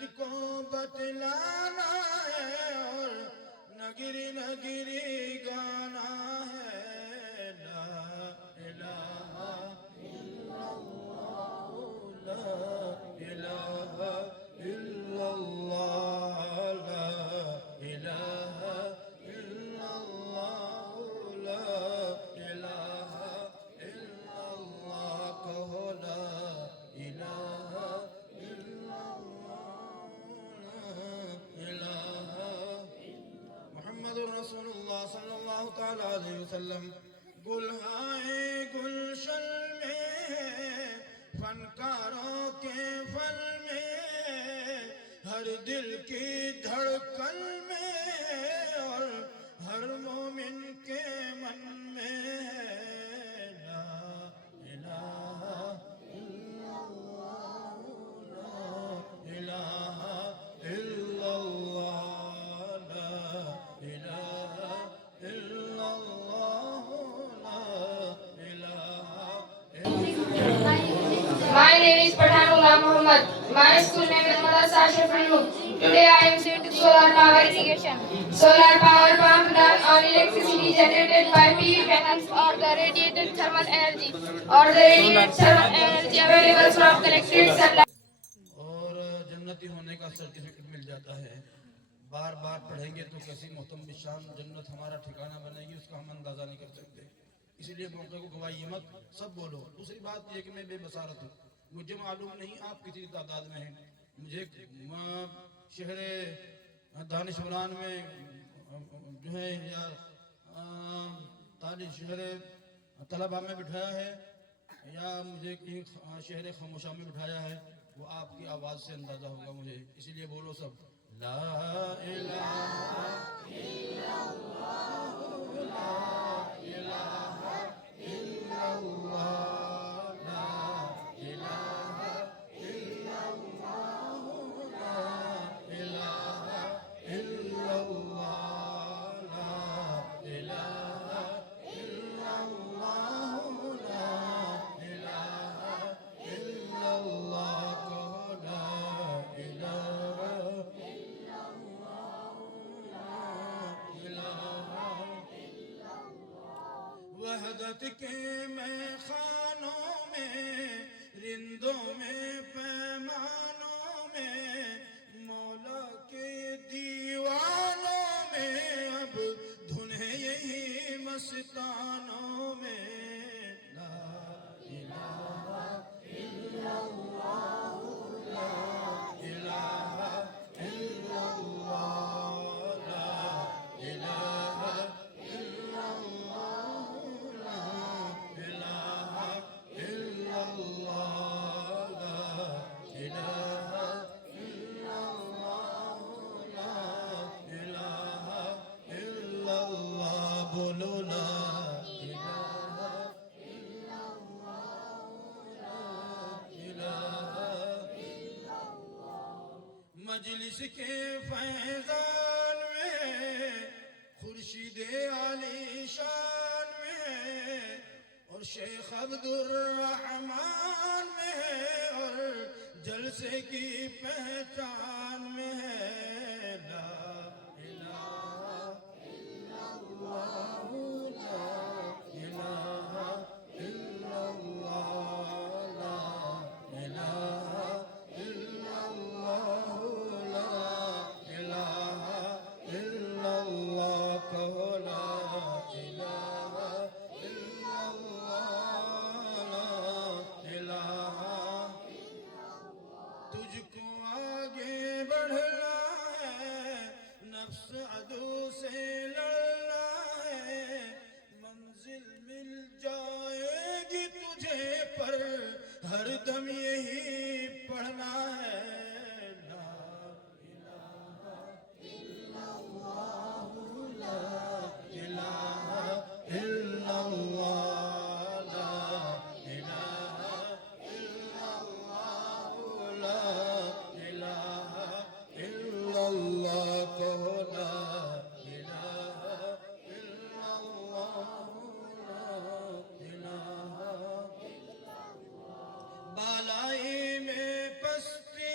جنت کو بتلانا ہے اور نگری نگری گانا ہے لا الہ الا اللہ لا الہ الا اللہ لا الہ الا اللہ لا الہ الا اللہ کہو لا الہ الا اللہ لا الہ محمد رسول اللہ صلی اللہ تعالیٰ علیہ وسلم گلہائے گلشن میں فنکاروں کے پھل میں ہر دل کی دھڑکن میں اور ہر مومن کے من میں ہے لا الہ الا اللہ لا الہ الا اللہ لا الہ الا اللہ لا الہ My name is Pathanullah Muhammad. My school name is Madrasa Ashraful Noor. Today I am saying to solar power irrigation. Solar power pump run on electricity generated by PV panels or the radiated thermal energy available from collected sunlight. اور جنتی ہونے کا certificate مل جاتا ہے. بار بار پڑھیں گے تو کیسی محتم شان جنت ہمارا ٹھکانہ بنے گی اس کا ہم اندازہ نہیں کر سکتے. اس لیے موقع کو گواہی مت سب بولو. دوسری بات یہ کہ میں بے بصارت ہوں, مجھے معلوم نہیں آپ کتنی تعداد میں ہیں. مجھے شہر دانشوران میں جو ہے یا شہر طلبہ میں بٹھایا ہے یا مجھے شہر خاموشہ میں بٹھایا ہے, وہ آپ کی آواز سے اندازہ ہوگا مجھے. اسی لیے بولو سب لا الہ الا اللہ لا الہ الا اللہ لا الہ الا اللہ لا الہ الا اللہ لا الہ الا اللہ لا الہ الا اللہ کہو لا الہ الا اللہ. وحدت کے میں خانوں میں رندوں میں پیمانوں میں مولا کے دیوانوں میں اب دھنیں یہی مستانوں میں لا الہ الا اللہ لا الہ الا اللہ لا الہ الا اللہ لا الہ الا اللہ لا الہ الا اللہ لا الہ الا اللہ. بولو لا الہ الا اللہ لا الہ. مجلس کے فیضان میں خورشید عالی شان میں اور شیخ عبد الرحمن میں اور جلسے کی پہچان میں ہے لا الہ الا اللہ لا الہ الا اللہ لا الہ الا اللہ لا الہ الا اللہ کہو لا الہ الا اللہ لا الہ. تجھ کو آگے بڑھنا ہے, نفس عدو سے لڑنا ہے, منزل مل جائے گی تجھے پر ہر دم یہی پڑھنا ہے لا الہ الا اللہ لا الہ الا اللہ لا الہ الا اللہ لا الہ الا اللہ کہو لا الہ الا اللہ لا الہ. بالائی میں پستی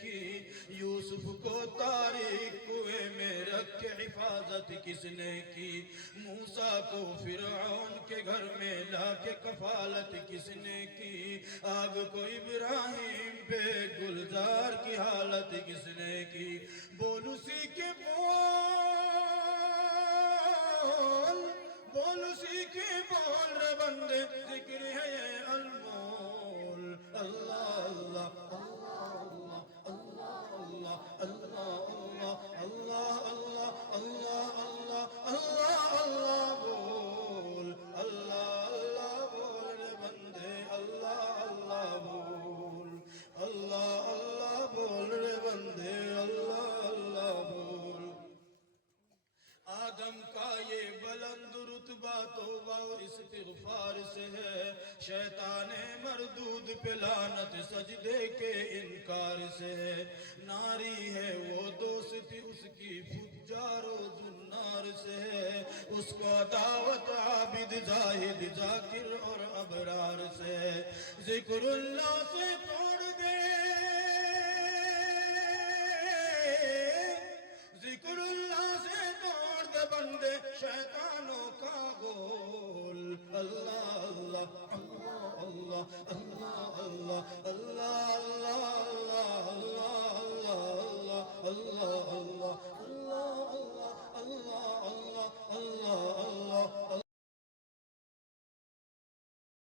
کی؟ یوسف کو تاریک کنویں میں رکھ کے حفاظت کس نے کی؟ موسیٰ کو فرعون کے گھر میں لا کے کفالت کس نے کی؟ آگ کو ابراہیم پہ گلزار کی حالت کس نے کی؟ بول اسی کے بول اسی کے بول رے بندے، ذکر ہے یہ انمول۔ اللہ اللہ اللہ اللہ اللہ اللہ اللہ اللہ اللہ اللہ اللہ بول، اللہ اللہ بول رے بندے، اللہ اللہ بول، اللہ اللہ بول رے بندے، اللہ اللہ بول۔ آدم کا یہ بلند رتبہ توبہ و استغفار سے ہے، شیطان مردود پہ لعنت سجدے کے انکار سے ہے۔ ناری ہے وہ دوستی اس کی فجار و زنار سے ہے، اس کو عداوت عابد زاہد ذاکر اور ابرار سے ہے۔ ذکر اللہ سے توڑ دے، ذکر اللہ سے توڑ دے بندے شیطانوں کا گول۔ اللہ اللہ اللہ اللہ اللہ اللہ